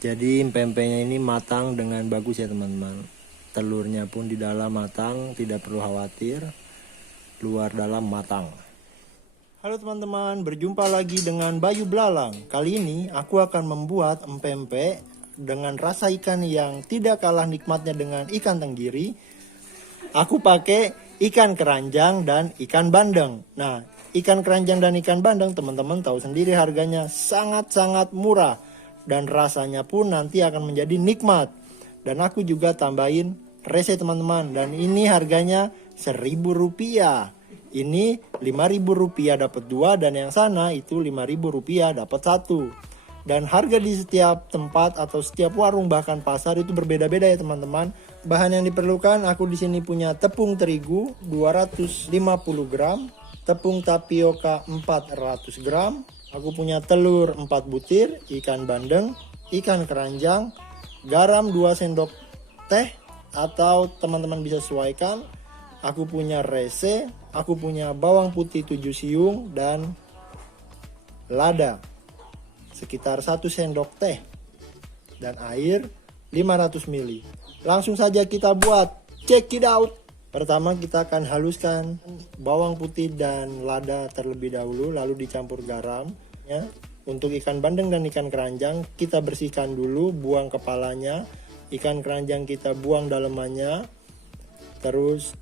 Jadi pempeknya ini matang dengan bagus ya teman-teman. Telurnya pun di dalam matang, tidak perlu khawatir. Luar dalam matang. Halo teman-teman, berjumpa lagi dengan Bayu Belalang. Kali ini aku akan membuat empempek dengan rasa ikan yang tidak kalah nikmatnya dengan ikan tenggiri. Aku pakai ikan keranjang dan ikan bandeng. Nah, ikan keranjang dan ikan bandeng teman-teman tahu sendiri harganya sangat-sangat murah. Dan rasanya pun nanti akan menjadi nikmat. Dan aku juga tambahin rese teman-teman. Dan ini harganya Rp1.000. Ini Rp5.000 dapat 2. Dan yang sana itu Rp5.000 dapat 1. Dan harga di setiap tempat atau setiap warung bahkan pasar itu berbeda-beda ya teman-teman. Bahan yang diperlukan aku di sini punya tepung terigu 250 gram, tepung tapioka 400 gram, aku punya telur 4 butir, ikan bandeng, ikan keranjang, garam 2 sendok teh atau teman-teman bisa sesuaikan. Aku punya rese, aku punya bawang putih 7 siung dan lada sekitar 1 sendok teh dan air 500 ml. Langsung saja kita buat, check it out. Pertama kita akan haluskan bawang putih dan lada terlebih dahulu, lalu dicampur garam ya. Untuk ikan bandeng dan ikan keranjang kita bersihkan dulu, buang kepalanya. Ikan keranjang kita buang dalemannya. Terus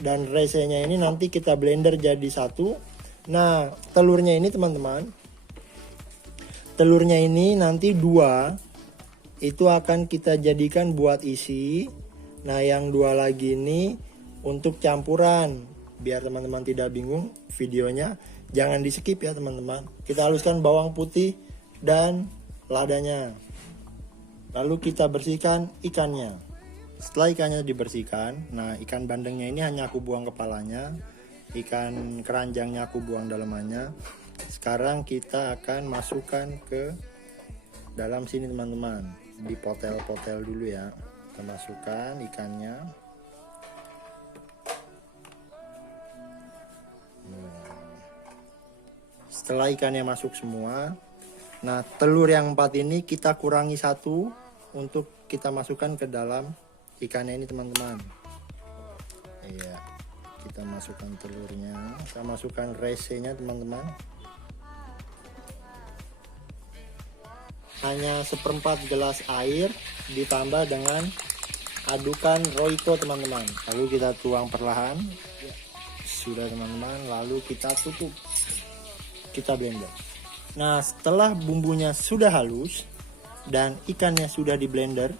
dan resenya ini nanti kita blender jadi satu. Nah, telurnya ini teman-teman, telurnya ini nanti 2 itu akan kita jadikan buat isi. Nah, yang 2 lagi ini untuk campuran. Biar teman-teman tidak bingung videonya, jangan di skip ya teman-teman. Kita haluskan bawang putih dan ladanya. Lalu kita bersihkan ikannya. Setelah ikannya dibersihkan, nah ikan bandengnya ini hanya aku buang kepalanya. Ikan keranjangnya aku buang dalemannya. Sekarang kita akan masukkan ke dalam sini teman-teman. Dipotel-potel dulu ya. Kita masukkan ikannya. Setelah ikannya masuk semua, nah telur yang 4 ini kita kurangi 1 untuk kita masukkan ke dalam ikannya ini teman-teman. Iya, kita masukkan telurnya, kita masukkan resenya teman-teman. Hanya 1/4 gelas air ditambah dengan adukan Royco teman-teman. Lalu kita tuang perlahan. Sudah teman-teman, lalu kita tutup. Kita blender. Nah, setelah bumbunya sudah halus dan ikannya sudah di blender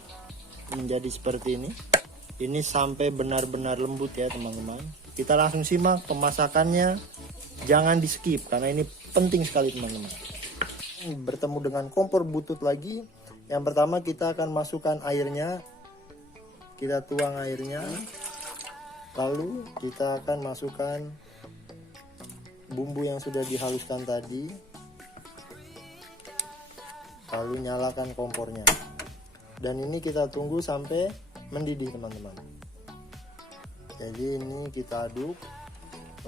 menjadi seperti ini. Ini sampai benar-benar lembut ya teman-teman. Kita langsung simak pemasakannya. Jangan di skip karena ini penting sekali teman-teman. Bertemu dengan kompor butut lagi. Yang pertama kita akan masukkan airnya. Kita tuang airnya. Lalu kita akan masukkan bumbu yang sudah dihaluskan tadi. Lalu nyalakan kompornya. Dan ini kita tunggu sampai mendidih teman-teman. Jadi ini kita aduk.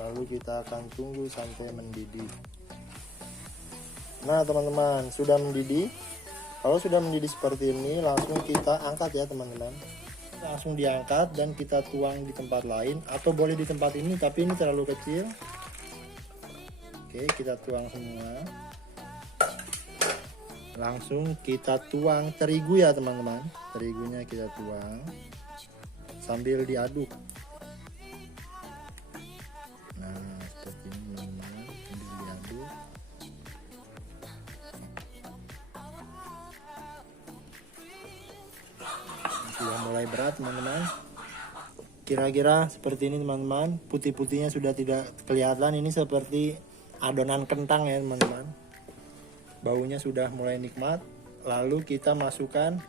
Lalu kita akan tunggu sampai mendidih. Nah teman-teman, sudah mendidih. Kalau sudah mendidih seperti ini, langsung kita angkat ya teman-teman. Langsung diangkat dan kita tuang di tempat lain. Atau boleh di tempat ini, tapi ini terlalu kecil. Oke, kita tuang semua. Langsung kita tuang terigu ya teman-teman. Terigunya kita tuang sambil diaduk. Nah seperti ini teman-teman, sambil diaduk. Sudah mulai berat teman-teman. Kira-kira seperti ini teman-teman. Putih-putihnya sudah tidak kelihatan. Ini seperti adonan kentang ya teman-teman. Baunya sudah mulai nikmat. Lalu kita masukkan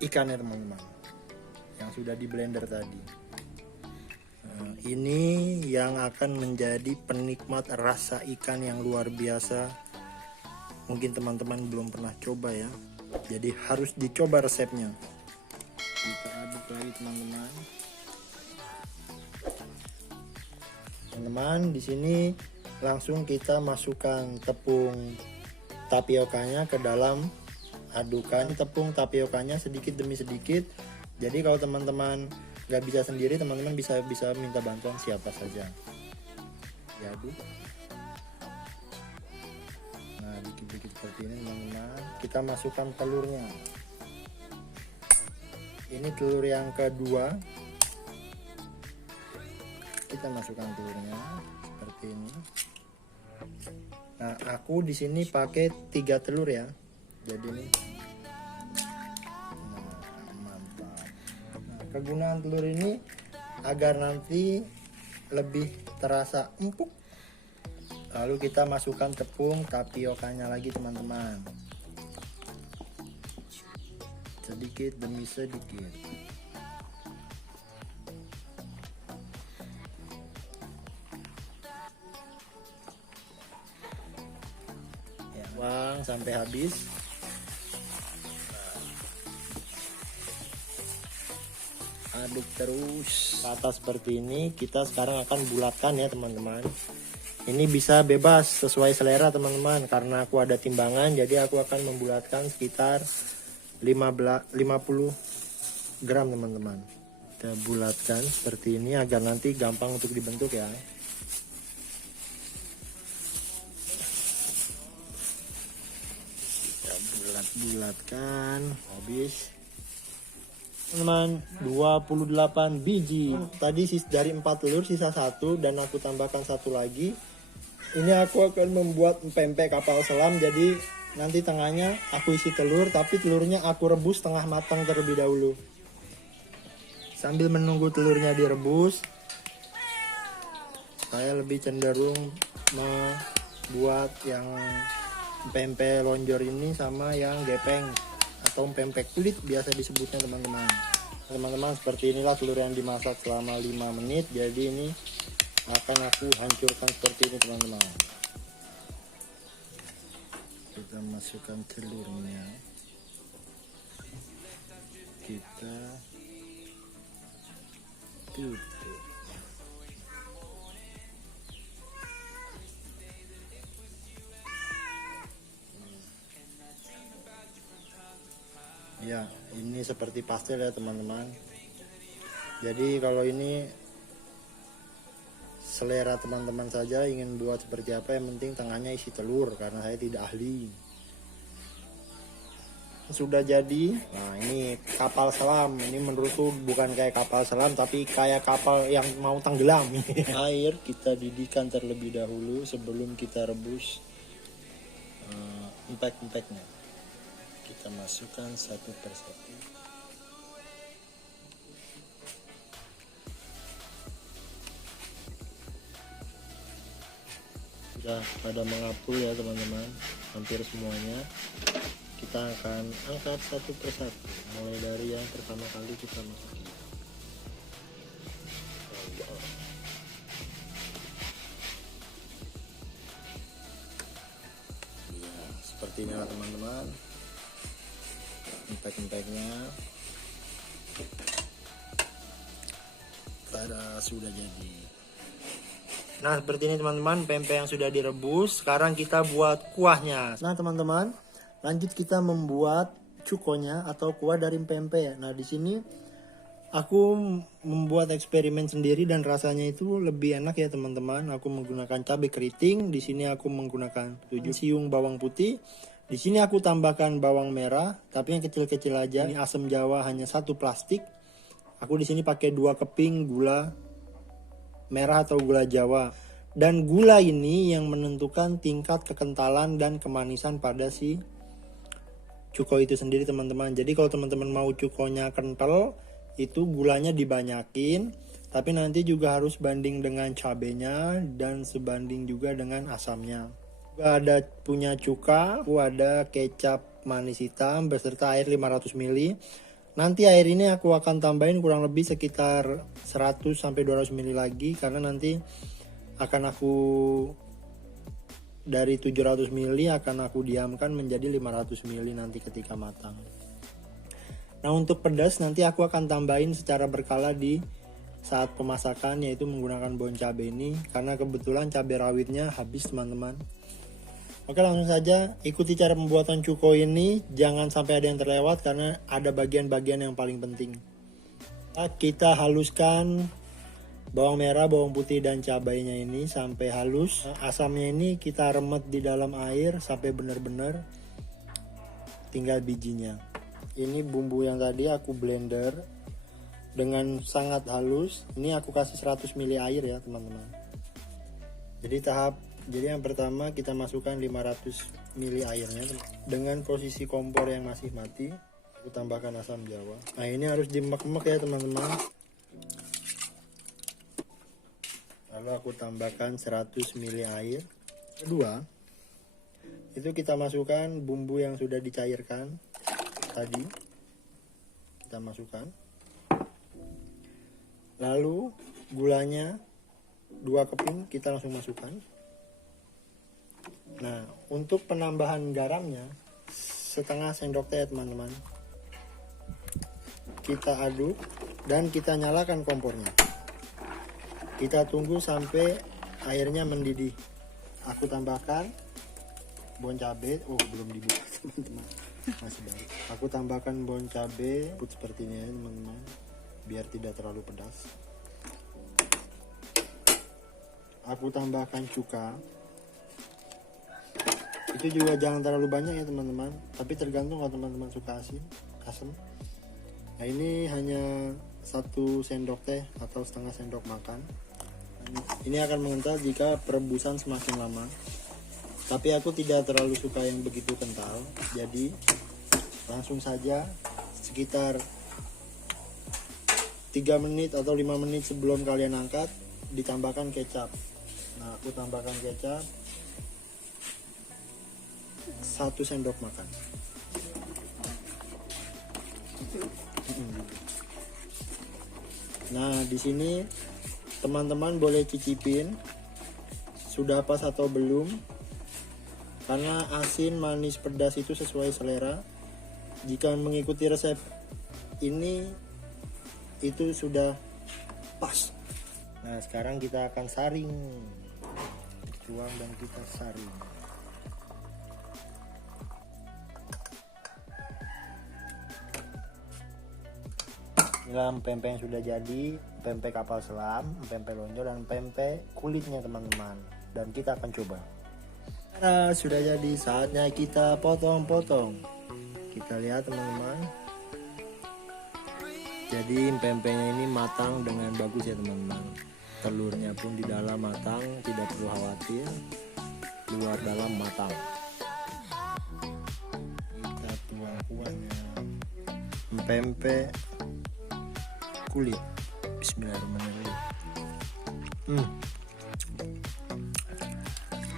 ikannya teman-teman, yang sudah di blender tadi. Nah, ini yang akan menjadi penikmat rasa ikan yang luar biasa. Mungkin teman-teman belum pernah coba ya. Jadi harus dicoba resepnya. Kita aduk lagi teman-teman. Teman-teman, di sini langsung kita masukkan tepung tapiokanya ke dalam adukan tepung tapiokanya sedikit demi sedikit. Jadi kalau teman-teman nggak bisa sendiri, teman-teman bisa minta bantuan siapa saja. Diaduk. Nah, dikit-dikit seperti ini teman-teman. Kita masukkan telurnya. Ini telur yang kedua. Kita masukkan telurnya seperti ini. Nah, aku di sini pakai 3 telur ya. Jadi ini. Nah, mantap. Nah, kegunaan telur ini agar nanti lebih terasa empuk. Lalu kita masukkan tepung tapiokanya lagi teman-teman. Sedikit demi sedikit. Ya, tuang sampai habis. Aduk terus rata seperti ini. Kita sekarang akan bulatkan ya teman-teman. Ini bisa bebas sesuai selera teman-teman, karena aku ada timbangan, jadi aku akan membulatkan sekitar 50 gram teman-teman. Kita bulatkan seperti ini agar nanti gampang untuk dibentuk ya. Kita bulat-bulatkan habis teman-teman. 28 biji. Tadi dari 4 telur sisa 1 dan aku tambahkan 1 lagi. Ini aku akan membuat pempek kapal selam. Jadi nanti tengahnya aku isi telur, tapi telurnya aku rebus setengah matang terlebih dahulu. Sambil menunggu telurnya direbus, saya lebih cenderung membuat yang pempek lonjor ini sama yang gepeng atau pempek kulit biasa disebutnya teman-teman. Teman-teman, seperti inilah telur yang dimasak selama 5 menit. Jadi ini akan aku hancurkan seperti ini teman-teman. Kita masukkan telurnya, kita tutup. Ya, ini seperti pastel ya teman-teman. Jadi kalau ini selera teman-teman saja ingin buat seperti apa, yang penting tengahnya isi telur, karena saya tidak ahli. Sudah jadi. Nah, ini kapal selam. Ini menurutku bukan kayak kapal selam, tapi kayak kapal yang mau tenggelam. Air kita didihkan terlebih dahulu sebelum kita rebus empek-empeknya. Kita masukkan satu persatu. Sudah pada mengapul ya teman-teman, hampir semuanya. Kita akan angkat satu persatu, mulai dari yang pertama kali kita masukin. Ya, seperti ini lah teman-teman, empek-empeknya. Tada, sudah jadi. Nah, seperti ini teman-teman, pempek yang sudah direbus. Sekarang kita buat kuahnya. Nah teman-teman, lanjut kita membuat cukonya atau kuah dari pempek. Nah, di sini aku membuat eksperimen sendiri dan rasanya itu lebih enak ya teman-teman. Aku menggunakan cabai keriting. Di sini aku menggunakan 7 siung bawang putih. Di sini aku tambahkan bawang merah, tapi yang kecil-kecil aja. Ini asam jawa hanya 1 plastik. Aku di sini pakai 2 keping gula merah atau gula Jawa. Dan gula ini yang menentukan tingkat kekentalan dan kemanisan pada si cuko itu sendiri teman-teman. Jadi kalau teman-teman mau cukonya kental, itu gulanya dibanyakin, tapi nanti juga harus banding dengan cabenya dan sebanding juga dengan asamnya. Juga ada punya cuka, ada kecap manis hitam beserta air 500 ml. Nanti air ini aku akan tambahin kurang lebih sekitar 100 sampai 200 ml lagi, karena nanti akan aku dari 700 ml akan aku diamkan menjadi 500 ml nanti ketika matang. Nah, untuk pedas nanti aku akan tambahin secara berkala di saat pemasakan, yaitu menggunakan bon cabai ini, karena kebetulan cabai rawitnya habis teman-teman. Oke, langsung saja ikuti cara pembuatan cuko ini. Jangan sampai ada yang terlewat karena ada bagian-bagian yang paling penting. Kita haluskan bawang merah, bawang putih, dan cabainya ini sampai halus. Asamnya ini kita remet di dalam air sampai benar-benar tinggal bijinya. Ini bumbu yang tadi aku blender dengan sangat halus. Ini aku kasih 100 ml air ya teman-teman. Jadi yang pertama kita masukkan 500 ml airnya dengan posisi kompor yang masih mati. Aku tambahkan asam jawa. Nah, ini harus dimek-mek ya teman-teman. Lalu aku tambahkan 100 ml air. Kedua, itu kita masukkan bumbu yang sudah dicairkan tadi. Kita masukkan. Lalu gulanya 2 keping kita langsung masukkan. Nah, untuk penambahan garamnya setengah sendok teh teman-teman. Kita aduk dan kita nyalakan kompornya. Kita tunggu sampai airnya mendidih. Aku tambahkan bon cabe. Oh, belum dibuka teman-teman, masih baru. Aku tambahkan bon cabe seperti ini ya teman-teman, biar tidak terlalu pedas. Aku tambahkan cuka. Itu juga jangan terlalu banyak ya teman-teman, tapi tergantung kalau teman-teman suka asam. Nah, ini hanya 1 sendok teh atau setengah sendok makan. Ini akan mengental jika perebusan semakin lama, tapi aku tidak terlalu suka yang begitu kental, jadi langsung saja sekitar 3 menit atau 5 menit sebelum kalian angkat ditambahkan kecap. Nah, aku tambahkan kecap 1 sendok makan. Nah, di sini teman-teman boleh cicipin sudah pas atau belum, karena asin, manis, pedas itu sesuai selera. Jika mengikuti resep ini itu sudah pas. Nah, sekarang kita akan saring, tuang dan kita saring. Inilah pempek yang sudah jadi, pempek kapal selam, pempek lonjor, dan pempek kulitnya teman-teman. Dan kita akan coba. Nah, sudah jadi, saatnya kita potong-potong. Kita lihat teman-teman. Jadi pempeknya ini matang dengan bagus ya teman-teman. Telurnya pun di dalam matang, tidak perlu khawatir. Luar dalam matang. Kita tuang kuahnya. Pempek kulit. Bismillahirrahmanirrahim.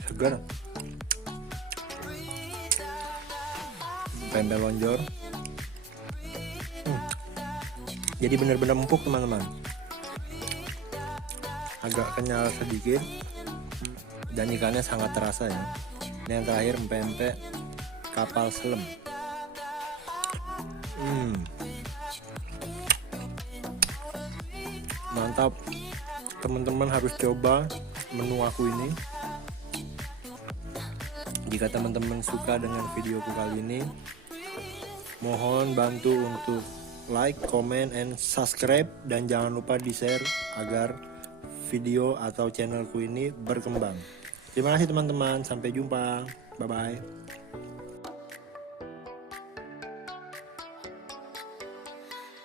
Segar. Pempek lonjor. Jadi benar-benar empuk teman-teman. Agak kenyal sedikit dan ikannya sangat terasa ya. Dan yang terakhir pempek kapal selam. Mantap, teman-teman harus coba menu aku ini. Jika teman-teman suka dengan videoku kali ini, mohon bantu untuk like, comment, and subscribe, dan jangan lupa di share agar video atau channelku ini berkembang. Terima kasih teman-teman, sampai jumpa, bye bye.